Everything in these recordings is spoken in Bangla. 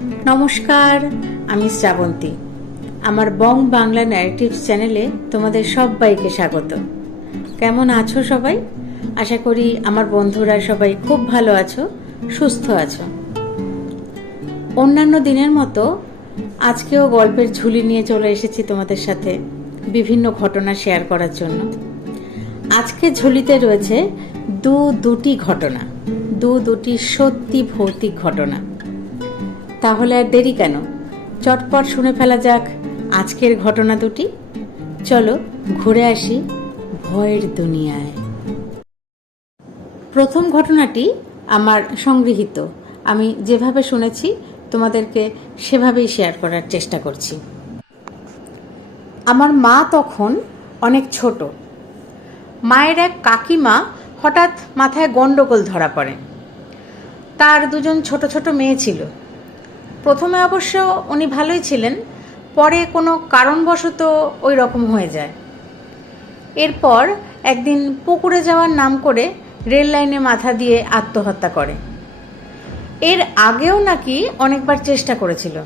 নমস্কার, আমি শ্রাবন্তী। আমার বং বাংলা ন্যারেটিভস চ্যানেলে তোমাদের সবাইকে স্বাগত। কেমন আছো সবাই? আশা করি আমার বন্ধুরা সবাই খুব ভালো আছো, সুস্থ আছো। অন্যান্য দিনের মতো আজকেও গল্পের ঝুলি নিয়ে চলে এসেছি তোমাদের সাথে বিভিন্ন ঘটনা শেয়ার করার জন্য। আজকে ঝুলিতে রয়েছে দুটি ঘটনা, দুটি সত্যি ভৌতিক ঘটনা। তাহলে আর দেরি কেন, চটপট শুনে ফেলা যাক আজকের ঘটনা দুটি। চলো ঘুরে আসি ভয়ের দুনিয়ায়। প্রথম ঘটনাটি আমার সংগৃহীত, আমি যেভাবে শুনেছি তোমাদেরকে সেভাবেই শেয়ার করার চেষ্টা করছি। আমার মা তখন অনেক ছোট। মায়ের এক কাকিমা হঠাৎ মাথায় গন্ডগোল ধরা পড়ে। তার দুজন ছোট ছোট মেয়ে ছিল। প্রথমে অবশ্য উনি ভালোই ছিলেন, পরে কোনো কারণবশত ওই রকম হয়ে যায়। এরপর একদিন পুকুরে যাওয়ার নাম করে রেল লাইনে মাথা দিয়ে আত্মহত্যা করে। এর আগেও নাকি অনেকবার চেষ্টা করেছিল,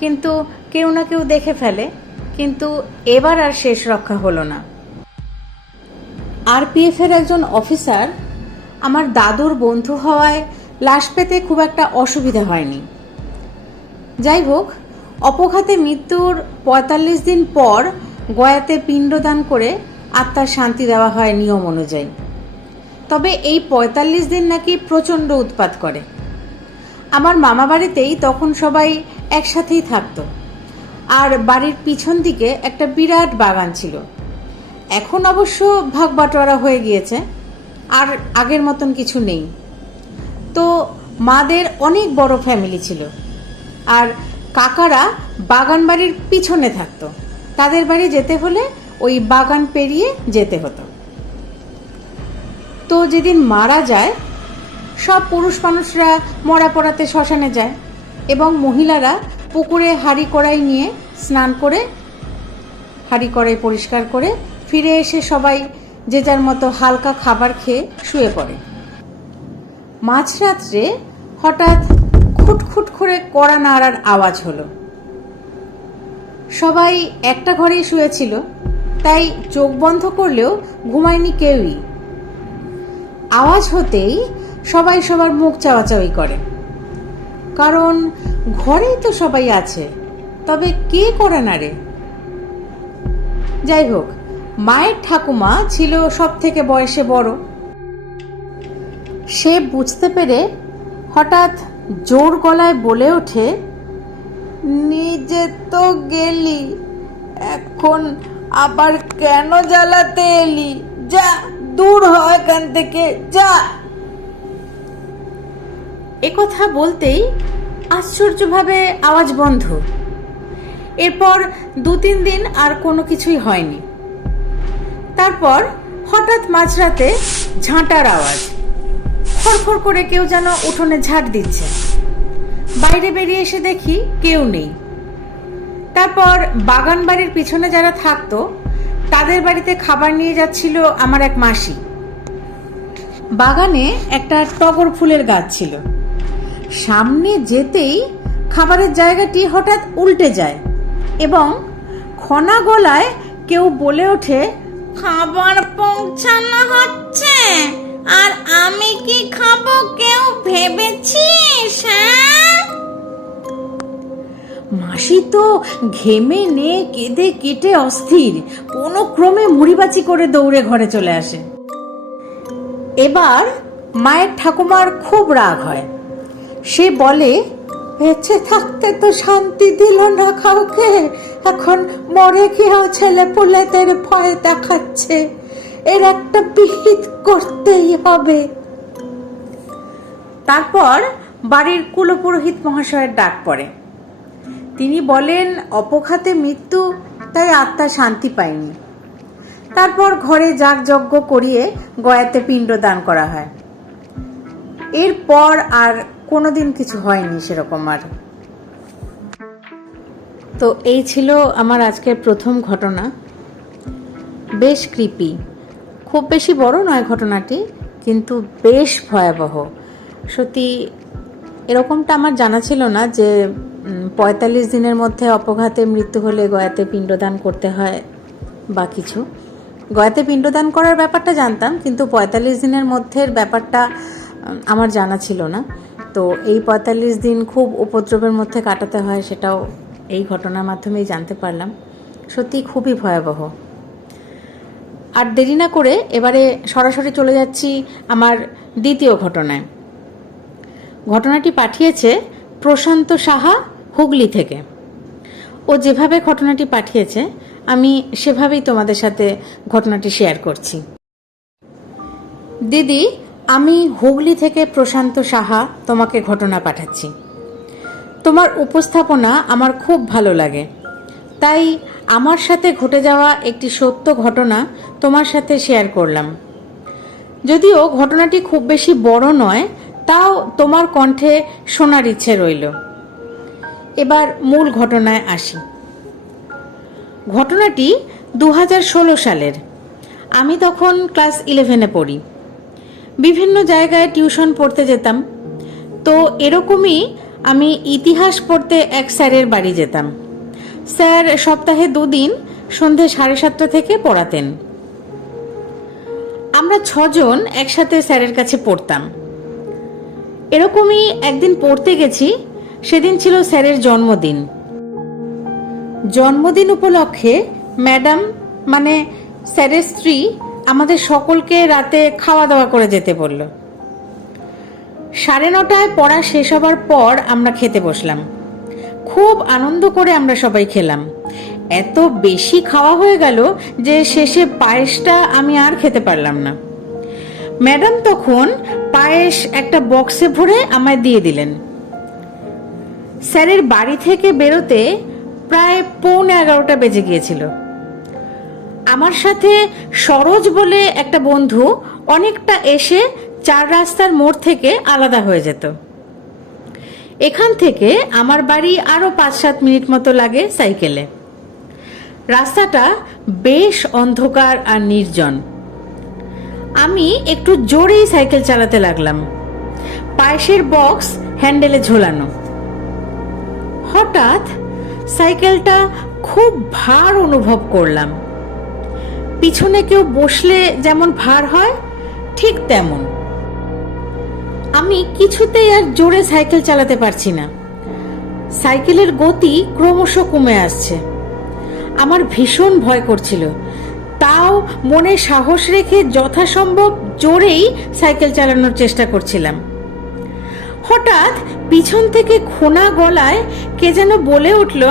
কিন্তু কেউ না কেউ দেখে ফেলে। কিন্তু এবার আর শেষ রক্ষা হলো না। আরপিএফের একজন অফিসার আমার দাদুর বন্ধু হওয়ায় লাশ পেতে খুব একটা অসুবিধা হয়নি। যাই হোক, অপঘাতে মৃত্যুর ৪৫ দিন পর গয়াতে পিণ্ডদান করে আত্মার শান্তি দেওয়া হয় নিয়ম অনুযায়ী। তবে এই ৪৫ দিন নাকি প্রচণ্ড উৎপাত করে। আমার মামা বাড়িতেই তখন সবাই একসাথেই থাকতো, আর বাড়ির পিছন দিকে একটা বিরাট বাগান ছিল। এখন অবশ্য ভাগ বাটোয়ারা হয়ে গিয়েছে, আর আগের মতন কিছু নেই। তো মাদের অনেক বড় ফ্যামিলি ছিল, আর কাকারা বাগান বাড়ির পিছনে থাকতো। তাদের বাড়ি যেতে হলে ওই বাগান পেরিয়ে যেতে হতো। তো যেদিন মারা যায়, সব পুরুষ মানুষরা মরা পড়াতে শ্মশানে যায়, এবং মহিলারা পুকুরে হাঁড়ি কড়াই নিয়ে স্নান করে হাঁড়ি কড়াই পরিষ্কার করে ফিরে এসে সবাই যে যার মতো হালকা খাবার খেয়ে শুয়ে পড়ে। মাঝরাত্রে হঠাৎ খুটখুট করে কড়া নাড়ার আওয়াজ হলো। সবাই একটা ঘরেই শুয়েছিল, তাই চোখ বন্ধ করলেও ঘুমায়নি কেউই। আওয়াজ হতেই সবাই সবার মুখ চাওয়াচাওয়ি করে, কারণ ঘরেই তো সবাই আছে, তবে কে করে নাড়ে? যাই হোক, মায়ের ঠাকুমা ছিল সব থেকে বয়সে বড়। সে বুঝতে পেরে হঠাৎ জোর গলায় বলে ওঠে, নিজে তো গেলি, এখন আবার কেন জ্বালাতে এলি? যা, দূর হ এখান থেকে, যা। একথা বলতেই আশ্চর্যভাবে আওয়াজ বন্ধ। এরপর ২-৩ দিন আর কোনো কিছুই হয়নি। তারপর হঠাৎ মাঝরাতে ঝাঁটার আওয়াজ, খড়খড় করে কেউ যেন উঠোনে ঝাঁট দিচ্ছে। বাইরে বেরিয়ে এসে দেখি কেউ নেই। তারপর বাগান বাড়ির পিছনে যারা থাকতো তাদের বাড়িতে খাবার নিয়ে যাচ্ছিল আমার এক মাসি। বাগানে একটা টগর ফুলের গাছ ছিল। সামনে যেতেই খাবারের জায়গাটি হঠাৎ উল্টে যায়, এবং খনা গলায় কেউ বলে ওঠে, খাবার পৌঁছানো হচ্ছে, আর আমি কি খাবো কেউ ভেবেছিস? মাসি তো ঘেমে নে কেঁদে কেটে অস্থির, কোনো ক্রমে মুড়িবাচি করে দৌড়ে ঘরে চলে আসে। এবার মায়ের ঠাকুমার খুব রাগ হয়। সে বলে, বেঁচে থাকতে তো শান্তি দিল না কাউকে, এখন মরে গিয়েও ছেলে পুলেদের ভয় দেখাচ্ছে, এর একটা বিহিত করতেই হবে। তারপর বাড়ির কুলপুরোহিত মহাশয়ের ডাক পড়ে। তিনি বলেন, অপঘাতে মৃত্যু, তাই আত্মা শান্তি পায়নি। তারপর ঘরে যাগযজ্ঞ করিয়ে গয়াতে পিণ্ড দান করা হয়। এরপর আর কোনোদিন কিছু হয়নি সেরকম আর। তো এই ছিল আমার আজকের প্রথম ঘটনা। বেশ ক্রিপি, খুব বেশি বড় নয় ঘটনাটি, কিন্তু বেশ ভয়াবহ। সত্যি এরকমটা আমার জানা ছিল না যে ৪৫ দিনের মধ্যে অপঘাতে মৃত্যু হলে গয়াতে পিণ্ডদান করতে হয় বা কিছু। গয়াতে পিণ্ডদান করার ব্যাপারটা জানতাম, কিন্তু ৪৫ দিনের মধ্যের ব্যাপারটা আমার জানা ছিল না। তো এই ৪৫ দিন খুব উপদ্রবের মধ্যে কাটাতে হয়, সেটাও এই ঘটনার মাধ্যমেই জানতে পারলাম। সত্যি খুবই ভয়াবহ। আর দেরি না করে এবারে সরাসরি চলে যাচ্ছি আমার দ্বিতীয় ঘটনায়। ঘটনাটি পাঠিয়েছে প্রশান্ত সাহা, হুগলি থেকে। ও যেভাবে ঘটনাটি পাঠিয়েছে আমি সেভাবেই তোমাদের সাথে ঘটনাটি শেয়ার করছি। দিদি, আমি হুগলি থেকে প্রশান্ত সাহা তোমাকে ঘটনা পাঠাচ্ছি। তোমার উপস্থাপনা আমার খুব ভালো লাগে, তাই আমার সাথে ঘটে যাওয়া একটি সত্য ঘটনা তোমার সাথে শেয়ার করলাম। যদিও ঘটনাটি খুব বেশি বড় নয়, তাও তোমার কণ্ঠে শোনার ইচ্ছে রইল। এবার মূল ঘটনায় আসি। ঘটনাটি ২০১৬ সালের। আমি তখন ক্লাস 11-এ পড়ি। বিভিন্ন জায়গায় টিউশন পড়তে যেতাম। তো এরকমই আমি ইতিহাস পড়তে এক স্যারের বাড়ি যেতাম। স্যার সপ্তাহে 2 দিন সন্ধে 7:30 থেকে পড়াতেন। আমরা 6 জন একসাথে স্যারের কাছে পড়তাম। এরকমই একদিন পড়তে গেছি। সেদিন ছিল স্যারের জন্মদিন। জন্মদিন উপলক্ষে ম্যাডাম মানে স্যারের স্ত্রী আমাদের সকলকে রাতে খাওয়া দাওয়া করে যেতে বলল। 9:30টায় পড়া শেষ হবার পর আমরা খেতে বসলাম। খুব আনন্দ করে আমরা সবাই খেলাম। এত বেশি খাওয়া হয়ে গেল যে শেষে পায়েসটা আমি আর খেতে পারলাম না। ম্যাডাম তখন পায়েস একটা বক্সে ভরে আমায় দিয়ে দিলেন। স্যারের বাড়ি থেকে বেরোতে প্রায় 11:45 বেজে গিয়েছিল। আমার সাথে সরোজ বলে একটা বন্ধু অনেকটা এসে 4 রাস্তার মোড় থেকে আলাদা হয়ে যেত। এখান থেকে আমার বাড়ি আরো 5-7 মিনিট মতো লাগে সাইকেলে। রাস্তাটা বেশ অন্ধকার আর নির্জন। আমি একটু জোরেই সাইকেল চালাতে লাগলাম, পায়েসের বক্স হ্যান্ডেলে ঝোলানো। হঠাৎ সাইকেলটা খুব ভার অনুভব করলাম। পিছনে কেউ বসলে যেমন ভার হয় ঠিক তেমন। আমি কিছুতেই আর জোরে সাইকেল চালাতে পারছি না। সাইকেলের গতি ক্রমশ কমে আসছে। আমার ভীষণ ভয় করছিল, তাও মনে সাহস রেখে যথাসম্ভব জোরেই সাইকেল চালানোর চেষ্টা করছিলাম। হঠাৎ পিছন থেকে খোনা গলায় কে যেন বলে উঠল,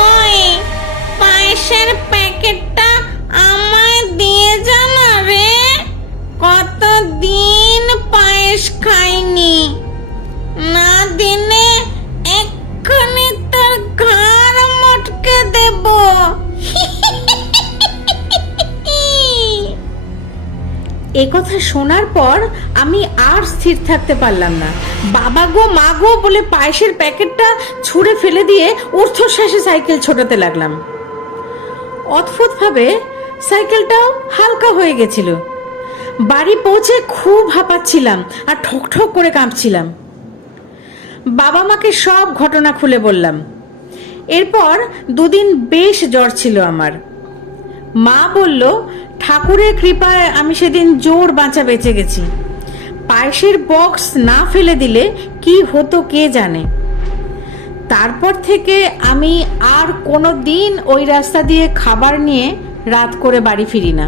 ওই পায়েসের প্যাকেটটা আমায় দিয়ে যা না রে, কতদিন পায়েস খাইনি, না দিলে এক্ষুনি তোর ঘাড় মটকে দেব। এ কথা শোনার পর আমি আর স্থির থাকতে পারলাম না। বাবা গো, মা গো বলে পায়েসের প্যাকেটটা ছুঁড়ে ফেলে দিয়ে ঊর্ধ্বশ্বাসে সাইকেল ছোটাতে লাগলাম। অদ্ভুতভাবে সাইকেলটাও হালকা হয়ে গেছিল। বাড়ি পৌঁছে খুব হাঁপাচ্ছিলাম আর ঠক ঠক করে কাঁপছিলাম। বাবা মাকে সব ঘটনা খুলে বললাম। এরপর 2 দিন বেশ জ্বর ছিল আমার। মা বলল, ঠাকুরের কৃপায় আমি সেদিন জোর বাঁচা বেঁচে গেছি। পায়েসের বক্স না ফেলে দিলে কি হতো কে জানে। তারপর থেকে আমি আর কোনো দিন ওই রাস্তা দিয়ে খাবার নিয়ে রাত করে বাড়ি ফিরি না।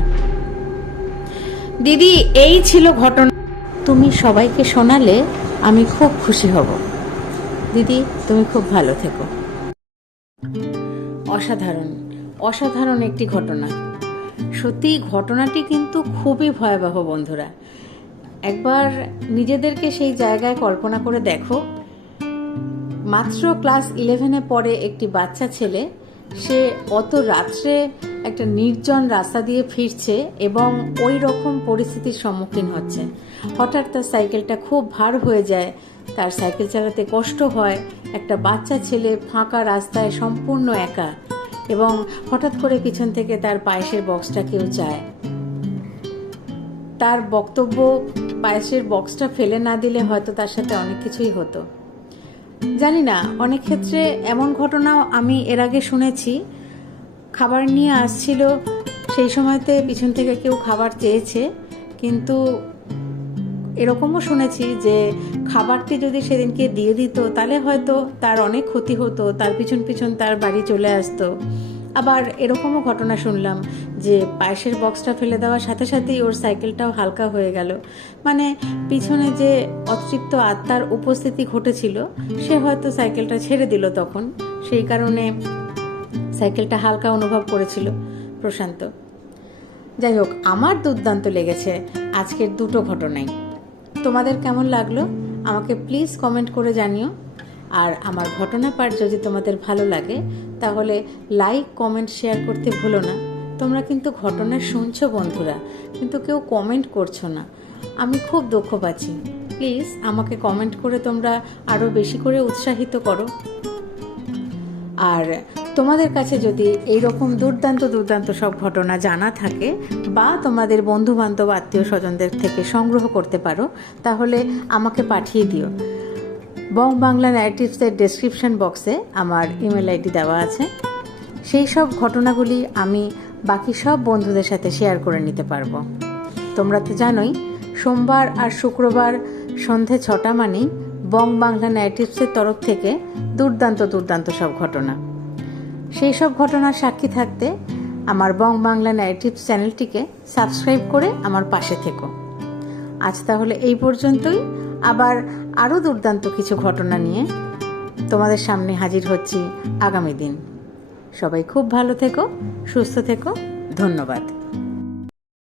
দিদি, এই ছিল ঘটনা। তুমি সবাইকে শোনালে আমি খুব খুশি হব। দিদি, তুমি খুব ভালো থেকো। অসাধারণ অসাধারণ একটি ঘটনা। সত্যি ঘটনাটি কিন্তু খুবই ভয়াবহ বন্ধুরা। একবার নিজেদেরকে সেই জায়গায় কল্পনা করে দেখো। মাত্র ক্লাস 11-এ পড়ে একটি বাচ্চা ছেলে, সে অত রাত্রে একটা নির্জন রাস্তা দিয়ে ফিরছে এবং ওই রকম পরিস্থিতির সম্মুখীন হচ্ছে। হঠাৎ তার সাইকেলটা খুব ভার হয়ে যায়, তার সাইকেল চালাতে কষ্ট হয়। একটা বাচ্চা ছেলে ফাঁকা রাস্তায় সম্পূর্ণ একা, এবং হঠাৎ করে পিছন থেকে তার পায়েসের বক্সটা কেউ চায়। তার বক্তব্য পায়েসের বক্সটা ফেলে না দিলে হয়তো তার সাথে অনেক কিছুই হতো। জানি না, অনেক ক্ষেত্রে এমন ঘটনাও আমি এর আগে শুনেছি। খাবার নিয়ে আসছিল, সেই সময়তে পিছন থেকে কেউ খাবার চেয়েছে, কিন্তু এরকমও শুনেছি যে খাবারটি যদি সেদিনকে দিয়ে দিত তাহলে হয়তো তার অনেক ক্ষতি হতো, তার পিছন পিছন তার বাড়ি চলে আসতো। আবার এরকমও ঘটনা শুনলাম যে পায়েসের বক্সটা ফেলে দেওয়ার সাথে সাথেই ওর সাইকেলটাও হালকা হয়ে গেল। মানে পিছনে যে অতৃপ্ত আত্মার উপস্থিতি ঘটেছিল, সে হয়তো সাইকেলটা ছেড়ে দিল তখন, সেই কারণে সাইকেলটা হালকা অনুভব করেছিল প্রশান্ত। যাই হোক, আমার দুর্দান্ত লেগেছে আজকের দুটো ঘটনাই। তোমাদের কেমন লাগলো আমাকে প্লিজ কমেন্ট করে জানিও। আর আমার ঘটনা পাঠ যদি তোমাদের ভালো লাগে তাহলে লাইক, কমেন্ট, শেয়ার করতে ভুলো না। তোমরা কিন্তু ঘটনা শুনছো বন্ধুরা, কিন্তু কেউ কমেন্ট করছো না, আমি খুব দুঃখ পাচ্ছি। প্লিজ আমাকে কমেন্ট করে তোমরা আরও বেশি করে উৎসাহিত করো। আর তোমাদের কাছে যদি এইরকম দুর্দান্ত দুর্দান্ত সব ঘটনা জানা থাকে বা তোমাদের বন্ধুবান্ধব, আত্মীয় স্বজনদের থেকে সংগ্রহ করতে পারো, তাহলে আমাকে পাঠিয়ে দিও। বং বাংলা ন্যারেটিভসের ডেসক্রিপশন বক্সে আমার ইমেল আইডি দেওয়া আছে। সেই সব ঘটনাগুলি আমি বাকি সব বন্ধুদের সাথে শেয়ার করে নিতে পারবো। তোমরা তো জানোই, সোমবার আর শুক্রবার সন্ধে 6টা মানেই বং বাংলা ন্যারেটিভসের তরফ থেকে দুর্দান্ত দুর্দান্ত সব ঘটনা। সেই সব ঘটনার সাক্ষী থাকতে আমার বং বাংলা ন্যারেটিভস চ্যানেলটিকে সাবস্ক্রাইব করে আমার পাশে থেকো। আজ তাহলে এই পর্যন্তই। আবার আরও দুর্দান্ত কিছু ঘটনা নিয়ে তোমাদের সামনে হাজির হচ্ছি আগামী দিন। সবাই খুব ভালো থেকো, সুস্থ থেকো। ধন্যবাদ।